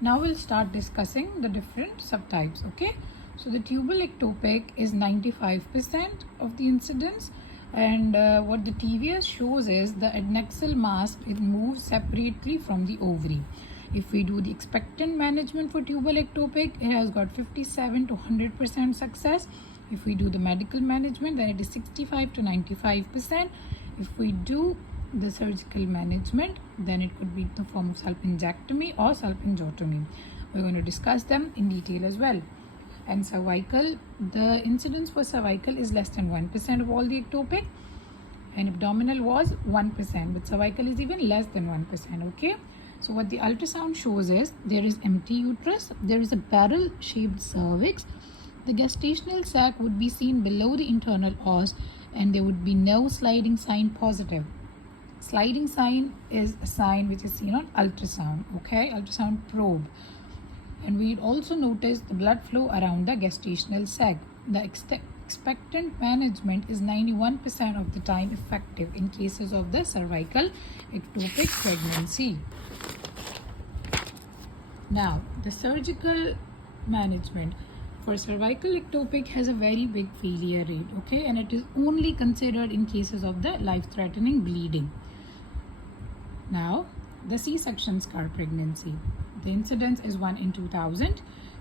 Now we'll start discussing the different subtypes. Okay, so the tubal ectopic is 95% of the incidence, and what the TVS shows is the adnexal mass, it moves separately from the ovary. If we do the expectant management for tubal ectopic, it has got 57 to 100% success. If we do the medical management, then it is 65 to 95%. If we do the surgical management, then it could be in the form of salpingectomy or salpingotomy. We're going to discuss them in detail as well. And cervical, the incidence for cervical is less than 1% of all the ectopic, and abdominal was 1%, but cervical is even less than 1%. Okay, so what the ultrasound shows is there is empty uterus, there is a barrel shaped cervix, the gestational sac would be seen below the internal os, and there would be no sliding sign positive. Sliding sign is a sign which is seen on ultrasound, okay, ultrasound probe. And we also notice the blood flow around the gestational sac. The expectant management is 91% of the time effective in cases of the cervical ectopic pregnancy. Now, the surgical management for cervical ectopic has a very big failure rate, okay, and it is only considered in cases of the life-threatening bleeding. Now, the C-section scar pregnancy. The incidence is 1 in 2000.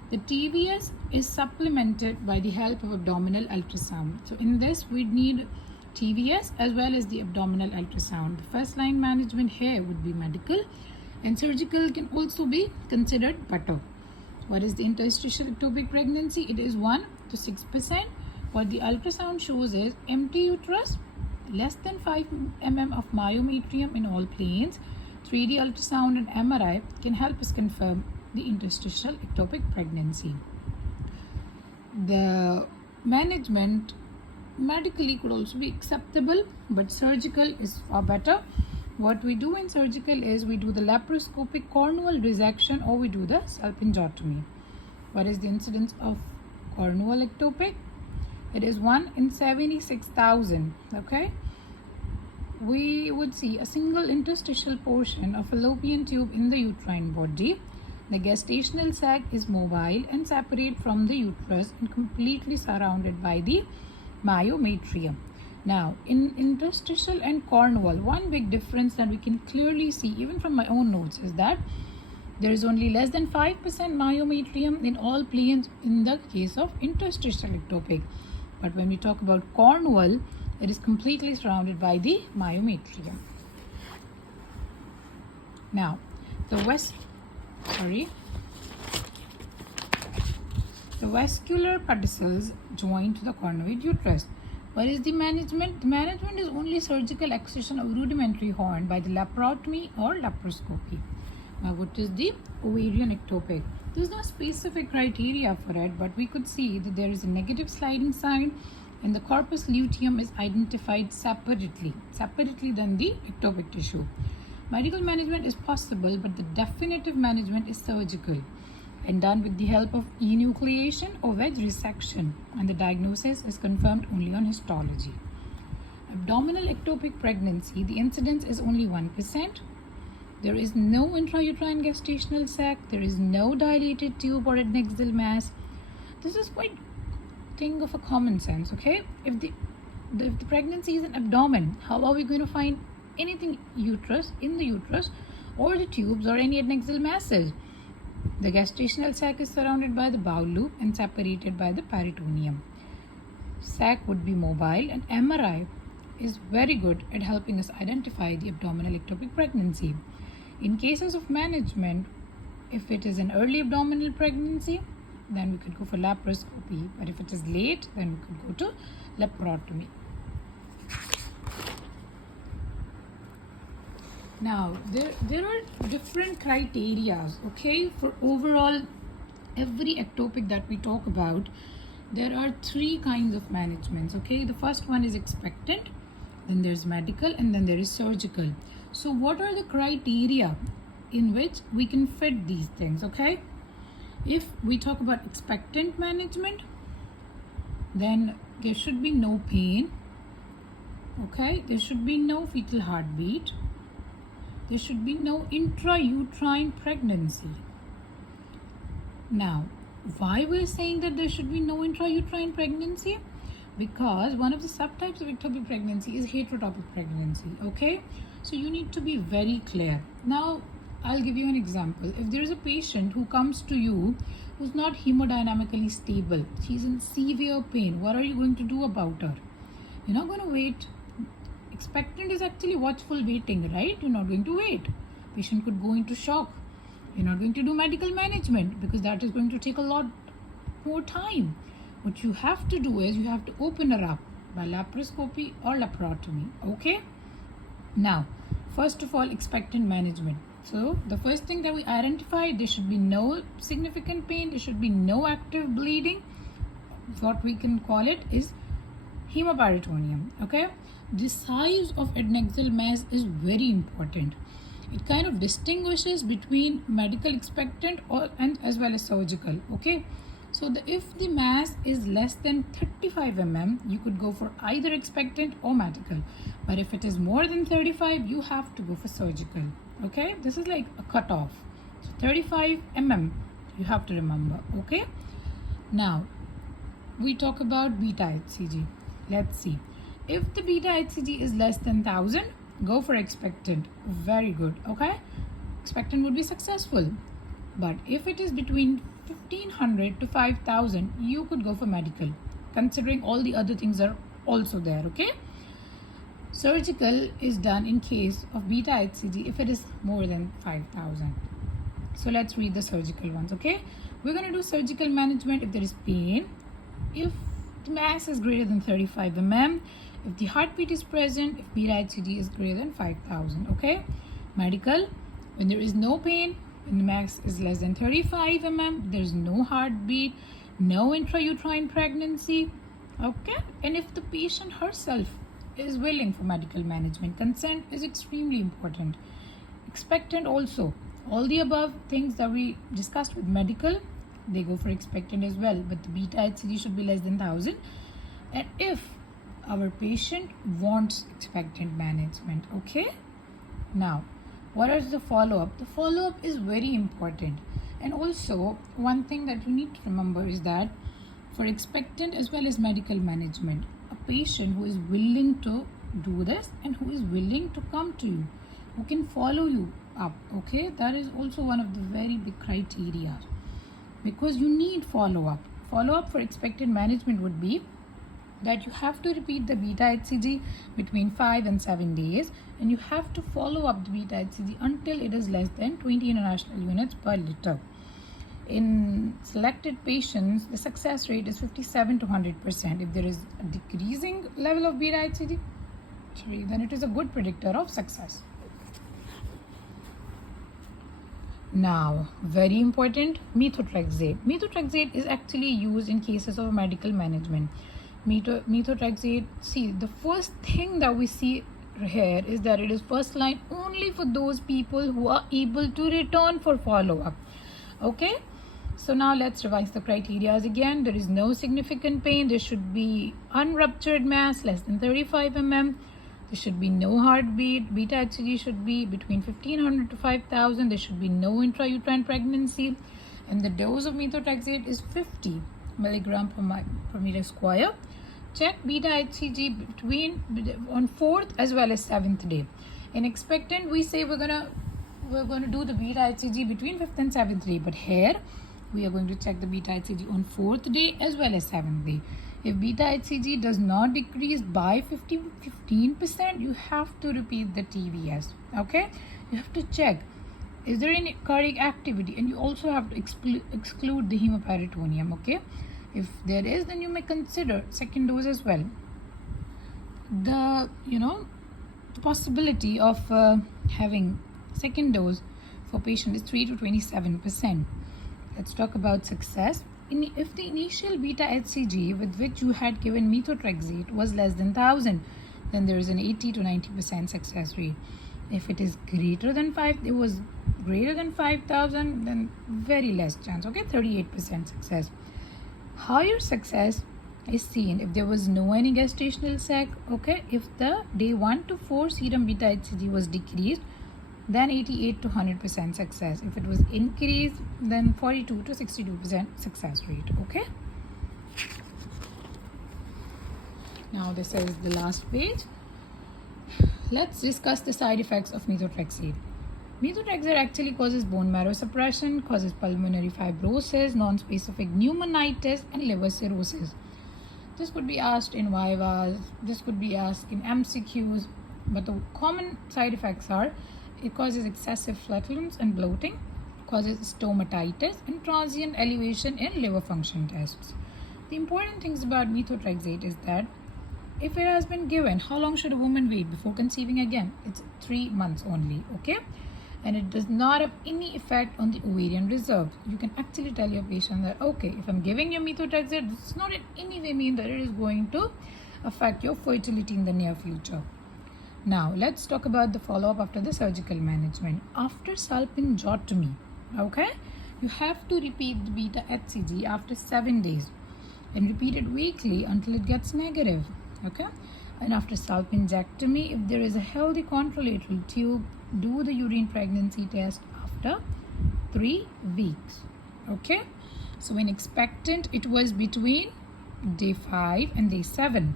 The TVS is supplemented by the help of abdominal ultrasound. So in this, we'd need TVS as well as the abdominal ultrasound. The first line management here would be medical, and surgical can also be considered better. What is the interstitial ectopic pregnancy? It is 1 to 6%. What the ultrasound shows is empty uterus, less than 5 mm of myometrium in all planes. 3D ultrasound and MRI can help us confirm the interstitial ectopic pregnancy. The management medically could also be acceptable, but surgical is far better. What we do in surgical is we do the laparoscopic cornual resection, or we do the salpingotomy. What is the incidence of cornual ectopic? It is 1 in 76,000. Okay, we would see a single interstitial portion of fallopian tube in the uterine body. The gestational sac is mobile and separate from the uterus and completely surrounded by the myometrium. Now, in interstitial and cornual, one big difference that we can clearly see even from my own notes is that there is only less than 5% myometrium in all planes in the case of interstitial ectopic. But when we talk about cornual, it is completely surrounded by the myometrium. Now, the vascular pedicels join to the cornoid uterus. What is the management? The management is only surgical excision of rudimentary horn by the laparotomy or laparoscopy. Now, what is the ovarian ectopic? There is no specific criteria for it, but we could see that there is a negative sliding sign, and the corpus luteum is identified separately than the ectopic tissue. Medical management is possible, but the definitive management is surgical and done with the help of enucleation or wedge resection, and the diagnosis is confirmed only on histology. Abdominal ectopic pregnancy, the incidence is only 1%. There is no intrauterine gestational sac, there is no dilated tube or adnexal mass. This is quite thing of a common sense, okay? If the pregnancy is an abdomen, how are we going to find anything in the uterus or the tubes or any adnexal masses? The gestational sac is surrounded by the bowel loop and separated by the peritoneum. Sac would be mobile, and MRI is very good at helping us identify the abdominal ectopic pregnancy. In cases of management, if it is an early abdominal pregnancy, then we could go for laparoscopy, but if it is late, then we could go to laparotomy. Now, there are different criteria, okay, for overall every ectopic that we talk about. There are 3 kinds of managements, okay? The first one is expectant, then there's medical, and then there is surgical. So what are the criteria in which we can fit these things, okay? If we talk about expectant management, then there should be no pain, okay? There should be no fetal heartbeat. There should be no intrauterine pregnancy. Now, why we're saying that there should be no intrauterine pregnancy? Because one of the subtypes of ectopic pregnancy is heterotopic pregnancy. Okay, so you need to be very clear. Now, I'll give you an example. If there is a patient who comes to you who's not hemodynamically stable, she's in severe pain, what are you going to do about her? You're not going to wait. Expectant is actually watchful waiting, right? You're not going to wait. Patient could go into shock. You're not going to do medical management because that is going to take a lot more time. What you have to do is you have to open her up by laparoscopy or laparotomy. Okay? Now, first of all, expectant management. So the first thing that we identify, there should be no significant pain, there should be no active bleeding. What we can call it is hemoperitoneum. Okay, the size of adnexal mass is very important. It kind of distinguishes between medical expectant and as well as surgical. Okay, so if the mass is less than 35 mm, you could go for either expectant or medical. But if it is more than 35, you have to go for surgical. Okay, this is like a cutoff. So 35 mm, you have to remember. Okay, now we talk about beta HCG. Let's see. If the beta HCG is less than 1000, go for expectant. Very good. Okay, expectant would be successful. But if it is between 1500 to 5000, you could go for medical, considering all the other things are also there. Okay, surgical is done in case of beta HCG if it is more than 5000. So let's read the surgical ones. Okay, we're going to do surgical management if there is pain, if the mass is greater than 35 mm, if the heartbeat is present, if beta HCG is greater than 5000. Okay, medical when there is no pain, when the mass is less than 35 mm, there's no heartbeat, no intrauterine pregnancy. Okay, and if the patient herself is willing for medical management, consent is extremely important. Expectant also, all the above things that we discussed with medical, they go for expectant as well, but the beta HCG should be less than 1000. And if our patient wants expectant management. Okay, now what is the follow-up? The follow-up is very important. And also one thing that you need to remember is that for expectant as well as medical management, a patient who is willing to do this and who is willing to come to you, who can follow you up. Okay, that is also one of the very big criteria, because you need follow-up. Follow-up for expectant management would be that you have to repeat the beta HCG between 5 and 7 days, and you have to follow up the beta HCG until it is less than 20 international units per liter. In selected patients, the success rate is 57 to 100%. If there is a decreasing level of beta HCG, then it is a good predictor of success. Now, very important, methotrexate. Methotrexate is actually used in cases of medical management. Methotrexate, see, the first thing that we see here is that it is first line only for those people who are able to return for follow-up. Okay, so now let's revise the criteria again. There is no significant pain, there should be unruptured mass less than 35 mm, there should be no heartbeat, beta HCG should be between 1500 to 5000, there should be no intrauterine pregnancy, and the dose of methotrexate is 50 milligram per meter square. Check beta HCG between on 4th as well as 7th day. In expectant, we say we're gonna do the beta HCG between 5th and 7th day, but here we are going to check the beta HCG on 4th day as well as 7th day. If beta HCG does not decrease by 15%, you have to repeat the TVS. Okay, you have to check, is there any cardiac activity, and you also have to exclude the hemoperitoneum. Okay, if there is, then you may consider second dose as well. The possibility of having second dose for patient is 3 to 27%. Let's talk about success. If the initial beta HCG with which you had given methotrexate was less than 1000, then there is an 80 to 90% success rate. If it is greater than 5000, then very less chance. Okay, 38% success. Higher success is seen if there was no any gestational sac. Okay, if the day 1 to 4 serum beta HCG was decreased, then 88 to 100% success. If it was increased, then 42 to 62% success rate. Okay. Now this is the last page. Let's discuss the side effects of methotrexate. Methotrexate actually causes bone marrow suppression, causes pulmonary fibrosis, non-specific pneumonitis, and liver cirrhosis. This could be asked in vivas, this could be asked in MCQs, but the common side effects are it causes excessive flatulence and bloating, causes stomatitis, and transient elevation in liver function tests. The important things about methotrexate is that if it has been given, how long should a woman wait before conceiving again? It's 3 months only, okay? And it does not have any effect on the ovarian reserve. You can actually tell your patient that, okay, if I'm giving you methotrexate, this does not in any way mean that it is going to affect your fertility in the near future. Now, let's talk about the follow-up after the surgical management. After salpingotomy, okay, you have to repeat the beta HCG after 7 days and repeat it weekly until it gets negative, okay? And after salpingectomy, if there is a healthy contralateral tube, do the urine pregnancy test after 3 weeks, okay? So in expectant, it was between day 5 and day 7.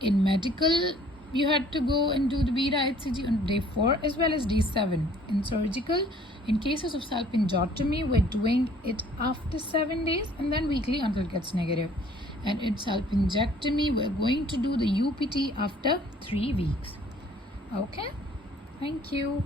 In medical, you had to go and do the beta HCG on day 4 as well as day 7. In surgical, in cases of salpingotomy, we're doing it after 7 days and then weekly until it gets negative. And in salpingectomy, we're going to do the UPT after 3 weeks. Okay, thank you.